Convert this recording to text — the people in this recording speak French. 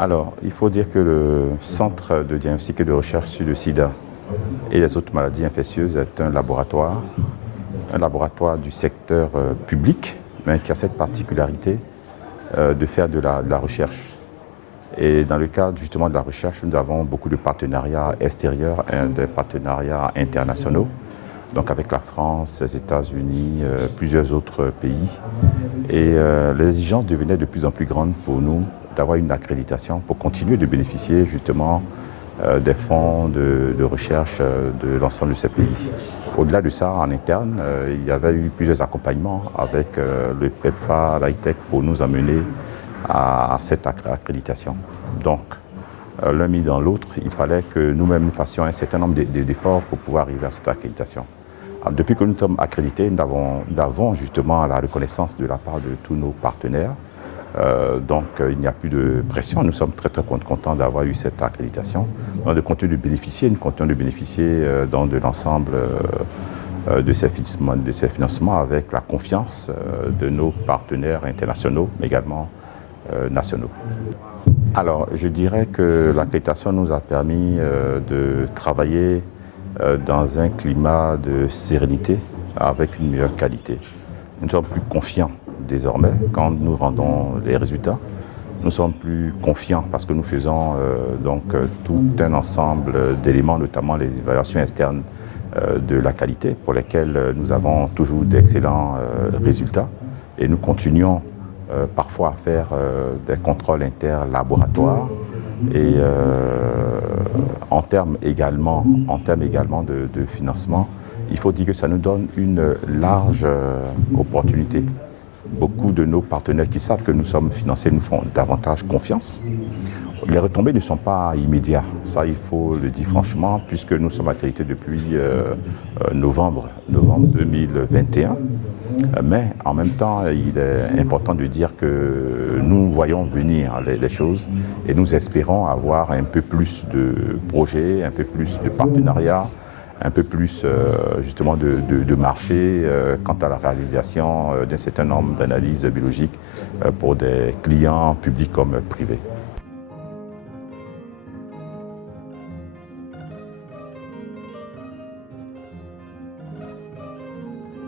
Alors, il faut dire que le Centre de diagnostic et de recherche sur le sida et les autres maladies infectieuses est un laboratoire du secteur public, mais qui a cette particularité de faire de la recherche. Et dans le cadre justement de la recherche, nous avons beaucoup de partenariats extérieurs et des partenariats internationaux, donc avec la France, les États-Unis, plusieurs autres pays. Et les exigences devenaient de plus en plus grandes pour nous d'avoir une accréditation pour continuer de bénéficier justement des fonds de recherche de l'ensemble de ces pays. Au-delà de ça, en interne, il y avait eu plusieurs accompagnements avec le PEPFAR, l'ITEC pour nous amener à cette accréditation. Donc, l'un mis dans l'autre, il fallait que nous-mêmes nous fassions un certain nombre d'efforts pour pouvoir arriver à cette accréditation. Alors, depuis que nous sommes accrédités, nous avons justement la reconnaissance de la part de tous nos partenaires. Donc, il n'y a plus de pression. Nous sommes très contents d'avoir eu cette accréditation. Donc, nous continuons de bénéficier de l'ensemble de ces financements avec la confiance de nos partenaires internationaux, mais également nationaux. Alors, je dirais que l'accréditation nous a permis de travailler dans un climat de sérénité avec une meilleure qualité. Nous sommes plus confiants désormais quand nous rendons les résultats. Nous sommes plus confiants parce que nous faisons tout un ensemble d'éléments, notamment les évaluations externes de la qualité pour lesquelles nous avons toujours d'excellents résultats et nous continuons parfois à faire des contrôles interlaboratoires et en termes également de financement, il faut dire que ça nous donne une large opportunité. Beaucoup de nos partenaires qui savent que nous sommes financés nous font davantage confiance. Les retombées ne sont pas immédiates, ça il faut le dire franchement, puisque nous sommes accrédités depuis novembre 2021. Mais en même temps, il est important de dire que nous voyons venir les choses et nous espérons avoir un peu plus de projets, un peu plus de partenariats, un peu plus justement de marché quant à la réalisation d'un certain nombre d'analyses biologiques pour des clients publics comme privés.